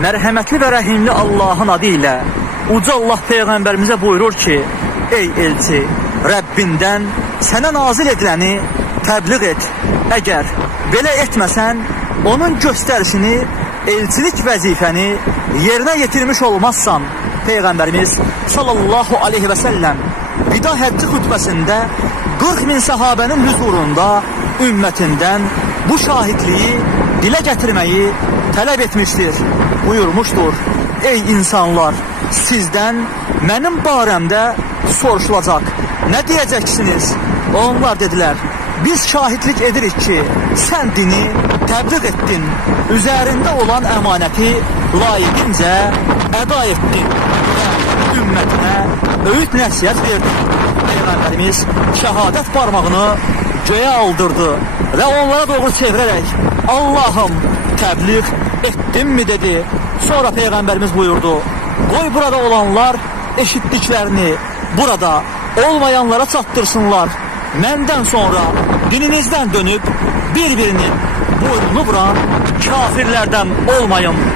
mərhəmətli və rəhimli Allahın adı ilə uca Allah Peyğəmbərimizə buyurur ki, ey elçi, Rəbbindən sənə nazil ediləni təbliğ et. Əgər belə etməsən, onun göstərişini, elçilik vəzifəni yerinə yetirmiş olmazsan. Peyğəmbərimiz sallallahu aleyhi və səlləm vida həcci xutbəsində 40 min səhabənin huzurunda ümmətindən bu şahidliyi dilə gətirməyi tələb etmişdir. Buyurmuşdur, ey insanlar, sizdən mənim barəmdə soruşulacaq. Nə deyəcəksiniz? Onlar dedilər, biz şahidlik edirik ki, sən dini təbliğ etdin, üzərində olan əmanəti layiqincə əda etdin və ümmətinə öyüd nəsihət verdin. Peyğəmbərimiz şəhadət barmağını göyə aldırdı və onlara doğru çevirərək Allahım, təbliğ etdinmi dedi. Sonra Peyğəmbərimiz buyurdu, qoy burada olanlar eşitdiklərini burada olmayanlara çatdırsınlar. Məndən sonra dininizdən dönüb bir-birinin boynunu vuran kafirlərdən olmayın.